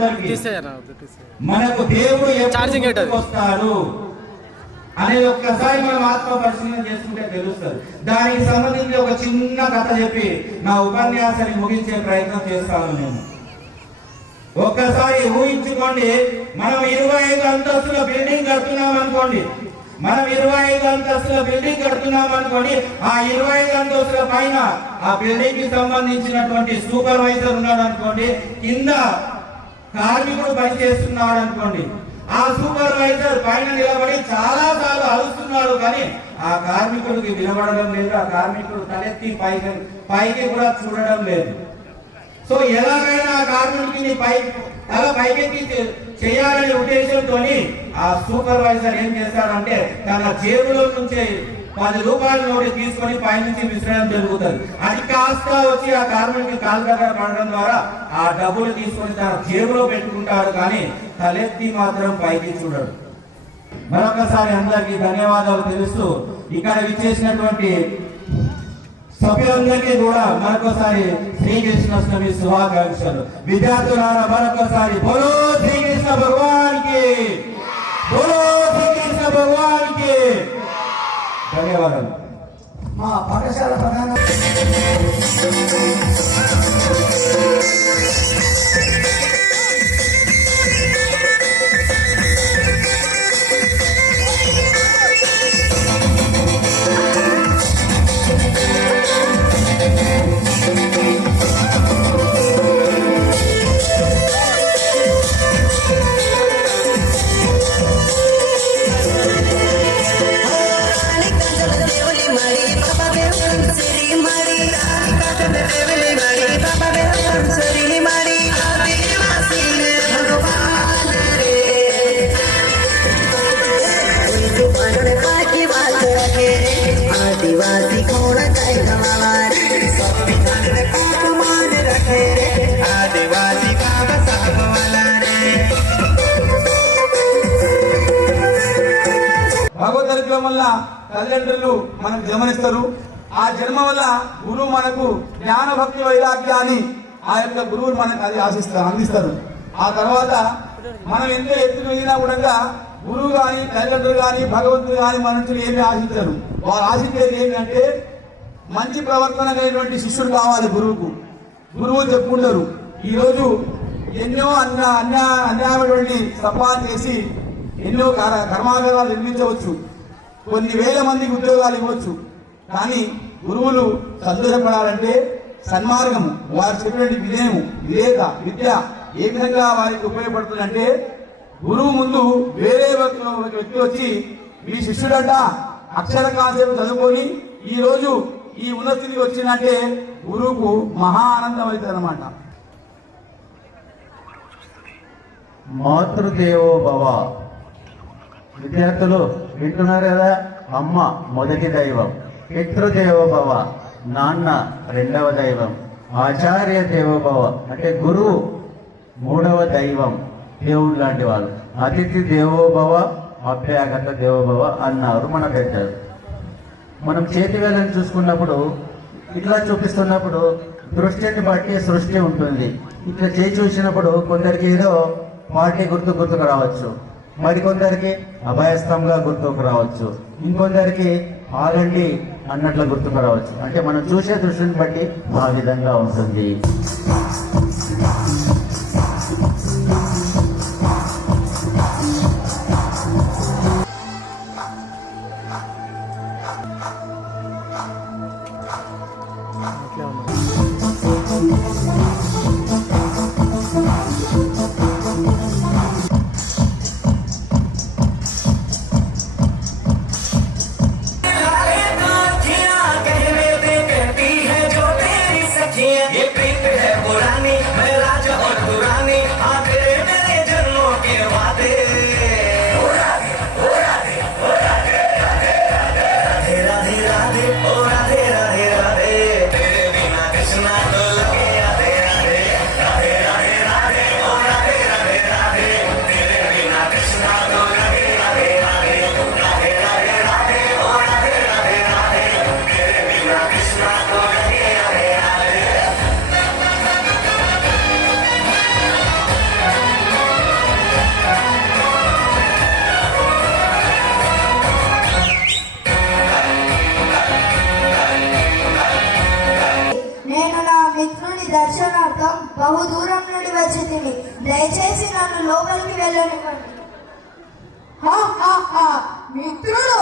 అందరికీ మనకు దేవుడు ఎప్పుడు వస్తాడు అనేది ఒక్కసారి మనం ఆత్మ పరిశీలన చేసుకుంటే తెలుస్తుంది. దానికి సంబంధించి ఒక చిన్న కథ చెప్పి నా ఉపన్యాసాన్ని ముగించే ప్రయత్నం చేస్తాను నేను. ఒక్కసారి ఊహించుకోండి, మనం 25 అంతస్తుల బిల్డింగ్ కడుతున్నాం అనుకోండి. మనం 25 అంతస్తుల బిల్డింగ్ కడుతున్నాం అనుకోండి. ఆ 25 అంతస్తుల పైన ఆ బిల్డింగ్ కి సంబంధించినటువంటి సూపర్వైజర్ ఉన్నాడు అనుకోండి, కింద కార్మికుడు పని చేస్తున్నాడు అనుకోండి. ఆ సూపర్వైజర్ పైన నిలబడి చాలా సార్లు అరుస్తున్నాడు, కానీ ఆ కార్మికుడికి వినబడడం లేదు. ఆ కార్మికుడు తలెత్తి పైకి కూడా చూడడం లేదు. సో ఎలాగైనా ఆ కార్మికుడిని పైకెత్తి చేయాలనే ఉద్దేశంతో ఆ సూపర్వైజర్ ఏం చేస్తాడంటే తన జేబులో నుంచి 10 రూపాయల నోటు తీసుకొని పైనుంచి విసరడం జరుగుతుంది. అది కాస్త వచ్చి ఆ కార్మికుడికి కాలు దగ్గర పడడం ద్వారా ఆ డబ్బులు తీసుకొని తన జేబులో పెట్టుకుంటాడు, కానీ తలెత్తి మాత్రం పైకి చూడడు. మరొకసారి అందరికీ ధన్యవాదాలు తెలుస్తూ ఇక్కడ విచ్చేసినటువంటి సభ్యులందరికీ కూడా మరొకసారి శ్రీకృష్ణాష్టమి శుభాకాంక్షలు. విద్యార్థులారా మరొకసారి బోలో శ్రీకృష్ణ భగవానికి, బోలో శ్రీకృష్ణ భగవానికి ధన్యవాదాలు. మా పాఠశాల ప్రధాన భగవద్గీతం వల్ల తల్లిదండ్రులు మనకు జన్మనిస్తారు. ఆ జన్మ వల్ల గురువు మనకు జ్ఞాన భక్తి వైరాగ్యాన్ని ఆ యొక్క గురువులు మనకు అది అందిస్తారు. ఆ తర్వాత మనం ఎంతో ఎత్తుకు వెళ్ళినా కూడా గురువు గాని తల్లిదండ్రులు గాని భగవంతుడు గాని మన నుంచి ఏమీ ఆశించరు. వారు ఆశించేది ఏంటంటే మంచి ప్రవర్తన కలిగినటువంటి శిష్యుడు కావాలి గురువుకు. గురువు చెప్పుకుంటారు ఈరోజు ఎన్నో అన్యాయమైనటువంటి సంపాదన చేసి ఎన్నో కర్మాగారాలు నిర్మించవచ్చు, కొన్ని వేల మందికి ఉద్యోగాలు ఇవ్వచ్చు. కానీ గురువులు సంతోషపడాలంటే సన్మార్గము, వారు చెప్పినటువంటి వినయము, విద్య ఏ విధంగా వారికి ఉపయోగపడుతుందంటే గురువు ముందు వేరే వ్యక్తి వచ్చి మీ శిష్యుడంట అక్షర కాసేపు చదువుకొని ఈ రోజు ఈ ఉన్నతికి వచ్చిందంటే గురువుకు మహా ఆనందం అవుతుంది అన్నమాట. మాతృదేవో భవ. విద్యార్థులు వింటున్నారు కదా, అమ్మ మొదటి దైవం, పితృదేవో భవ నాన్న రెండవ దైవం, ఆచార్య దేవోభవ అంటే గురువు మూడవ దైవం, దేవుడు లాంటి వాళ్ళు. అతిథి దేవోభవ అభ్యాగత దేవోభవ అన్నారు మన పెద్దలు. మనం చేతి వేళ్ళని చూసుకున్నప్పుడు ఇట్లా చూపిస్తున్నప్పుడు దృష్టిని బట్టి సృష్టి ఉంటుంది. ఇట్లా చేయి చూసినప్పుడు కొందరికి ఏదో పార్టీ గుర్తుకు రావచ్చు, మరికొందరికి అభయస్థంగా గుర్తుకు రావచ్చు, ఇంకొందరికి ఆగండి అన్నట్లు గుర్తుకు రావచ్చు. అంటే మనం చూసే దృష్టిని బట్టి ఆ విధంగా ఉంటుంది. దర్శనార్థం బహు దూరం నుండి వచ్చి తిని దయచేసి నన్ను లోపలికి వెళ్ళనివ్వండి. మిత్రుడు